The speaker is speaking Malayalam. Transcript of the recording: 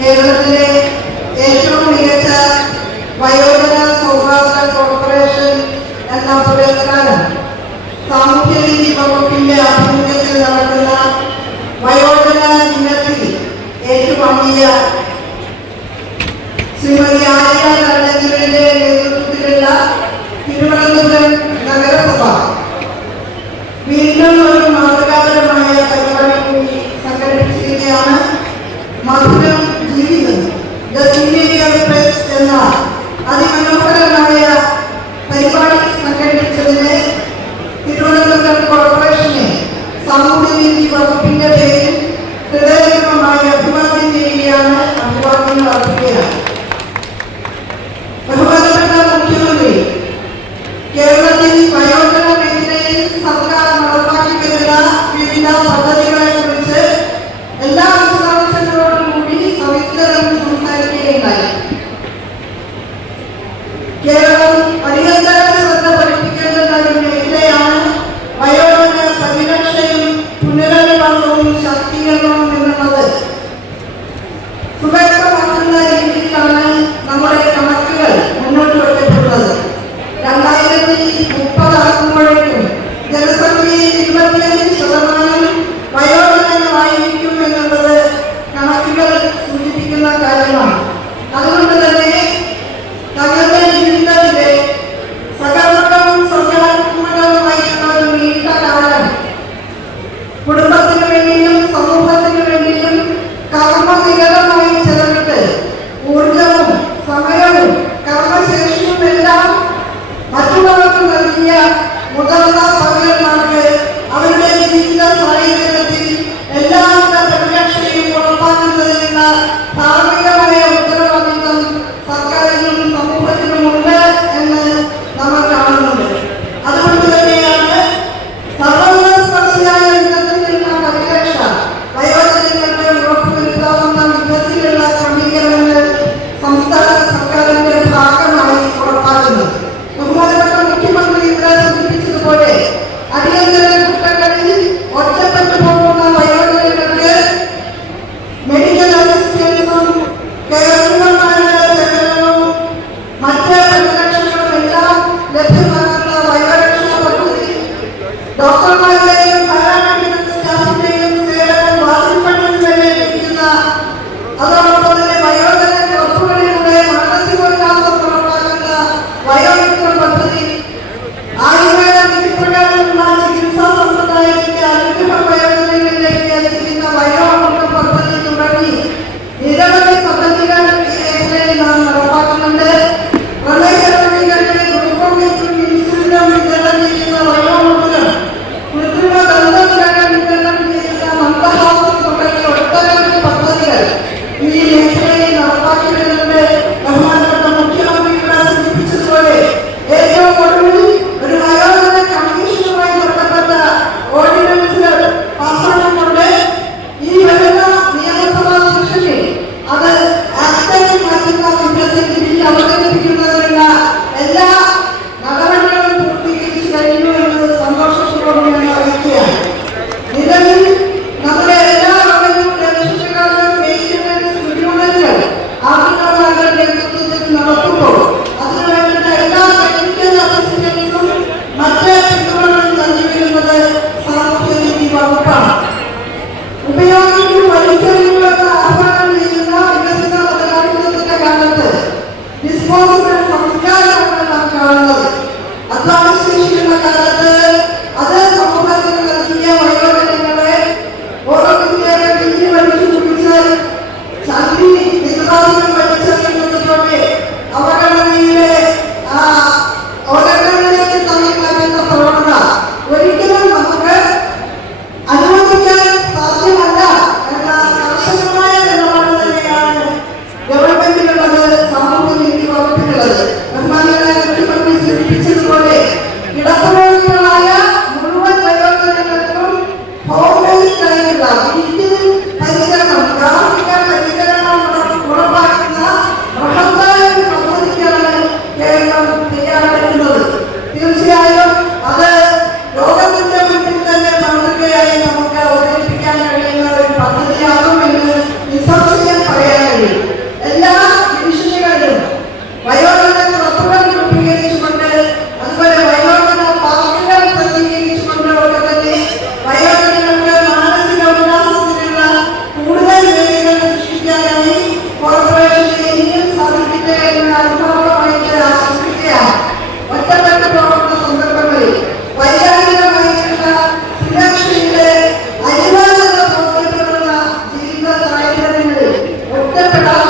കേരളത്തിലെ ഏറ്റവും മികച്ച വയോജന സൗഹാർദ്ദ കോർപ്പറേഷൻ എന്ന പുരസ്കാരം സാമൂഹ്യനീതി വകുപ്പിന്റെ ആഭിമുഖ്യത്തിൽ നടക്കുന്ന വയോജന ദിനത്തിൽ ഏറ്റുവാങ്ങിയ ശ്രീമതി ആര്യ രാജേന്ദ്രന്റെ നേതൃത്വത്തിലുള്ള തിരുവനന്തപുരം നഗരസഭ വീണ്ടും ഒരു മാതൃകാപരമായ പരിപാടി കൂടി സംഘടിപ്പിച്ചിരിക്കുകയാണ്. മധുരം ജീവിതം ദ സീനിയർ പ്രസ് എന്ന അതിമനോഹരമായ പരിപാടി സംഘടിപ്പിച്ചതിന് തിരുവനന്തപുരം കോർപ്പറേഷനെ സാമൂഹ്യനീതി വകുപ്പിന്റെ പേരിൽ ഹൃദയപൂർവ്വമായ അഭിവാദ്യം ചെയ്യുകയാണ്. അഭിവാദ്യങ്ങൾ അർപ്പിക്കുകയാണ്. ബഹുമാനപ്പെട്ട മുഖ്യമന്ത്രി, കേരളത്തിൽ വയോജന മേഖലയിൽ സർക്കാർ നടപ്പാക്കി വരുന്ന വിവിധ പദ്ധതികളെ കുറിച്ച് എല്ലാ വിശദാംശങ്ങളോടും കൂടി സവിസ്തരം സംസാരിക്കുകയുണ്ടായി. കേരളം അടിയന്തര ശ്രദ്ധ പഠിപ്പിക്കേണ്ടുന്ന ഒരു മേഖലയാണ് വയോജന പരിരക്ഷയും പുനരധിവാസവും ശാക്തീകരണവും എന്നുള്ളത്. സുഖകരമാക്കുന്ന രീതിയിലാണ് നമ്മുടെ കണക്കുകൾ മുന്നോട്ട് വയ്ക്കപ്പെടുന്നത്. 2030 ആകുമ്പോഴേക്കും ജനസംഖ്യയിൽ 25% വയോജനങ്ങളായിരിക്കും എന്നുള്ളത് കണക്കുകൾ സൂചിപ്പിക്കുന്ന കാര്യമാണ്. അതുകൊണ്ട് തന്നെ തങ്ങളുടെ ജീവിതത്തിലെ സകലവും സൗകര്യപ്രദമായിരുന്ന ഒരു നീണ്ട കാലം കുടുംബത്തിന് വേണ്ടിയും സമൂഹത്തിന് വേണ്ടിയും കർമ്മനിരതമായി ചെലവിട്ട് ഊർജവും സമയവും കർമ്മശേഷിയും എല്ലാം മറ്റുള്ളവർക്ക് നൽകിയ മുതിർന്ന പൗരന്മാർക്ക് അവരുടെ ജീവിത സാഹചര്യത്തിൽ എല്ലാവിധ പരിരക്ഷയും ഉറപ്പാക്കുന്നതിനുള്ള ധാർമ്മികമായ ഉത്തരവാദിത്വം സർക്കാരിനും സമൂഹത്തിനുമുണ്ട് എന്ന് നമ്മൾ കാണുന്നുണ്ട്. അതുകൊണ്ട് തന്നെയാണ് സർവസ്പർശിയായ വിധത്തിലുള്ള പരിരക്ഷ വയോജനങ്ങൾക്ക് ഉറപ്പുവരുത്താവുന്ന വിധത്തിലുള്ള ക്രമീകരണങ്ങൾ സംസ്ഥാന സർക്കാരിന്റെ ഭാഗമായി ഉറപ്പാക്കുന്നത്. ബഹുമാനപ്പെട്ട മുഖ്യമന്ത്രി ഇവിടെ സൂചിപ്പിച്ചതുപോലെ അടിയന്തര ഘട്ടങ്ങളിൽ ഒറ്റപ്പെട്ടു പോകുന്ന വയോജനങ്ങൾക്ക് മെഡിക്കൽ അസിസ്റ്റൻസും കേരളീയമായ സേവനവും മറ്റ് പരിരക്ഷകളും എല്ലാം ലഭ്യമാക്കുന്ന വയോരക്ഷാ പദ്ധതി ഡോക്ടർമാരുടെയും പാരാമെഡിക്കൽ സ്റ്റാഫിന്റെയും സേവനം വാതിൽപ്പടിയിൽ വരെ ലഭിക്കുന്ന, അതോടൊപ്പം തന്നെ വയോജന ക്ലബുകളിലൂടെ മാനസികോല്ലാസം ഉറപ്പാക്കുന്ന വയോമിത്രം പദ്ധതി, ആയുർവേദ വിധിപ്രകാരമുള്ള ചികിത്സാ സമ്പ്രദായത്തിന്റെ അനുഗ്രഹ വയോജനങ്ങളിലേക്ക് എത്തിക്കുന്ന വയോമിത്രം പദ്ധതി തുടങ്ങി നിരവധി പദ്ധതികൾ ഈ മേഖലയിൽ നാം നടപ്പാക്കുന്നുണ്ട്. പ്രളയരോഗികൾക്ക് ഗ്ലൂക്കോമീറ്ററും ഇൻസുലിനും വിതരണം ചെയ്യുന്ന വയോമിത്രം, കൃത്രിമ ദന്തഗ്രഹം വിതരണം ചെയ്യുന്ന മന്ദഹാസം തുടങ്ങിയ ഒട്ടനവധി പദ്ധതികൾ ഈ മേഖലയിൽ നടപ്പാക്കി വരുന്നുണ്ട്. ബഹുമാനപ്പെട്ട മുഖ്യമന്ത്രി ഇവിടെ സൂചിപ്പിച്ചതുപോലെ ഏറ്റവും ഒടുവിൽ ഒരു വയോജന കമ്മീഷനുമായി ബന്ധപ്പെട്ട ഓർഡിനൻസ് പാസ്സാക്കിക്കൊണ്ട് ഈ വരുന്ന നിയമസഭാ സെഷനിൽ അത് ആക്ടായി മാറ്റുന്ന വിധത്തിൽ ബന്ധപ്പെട്ട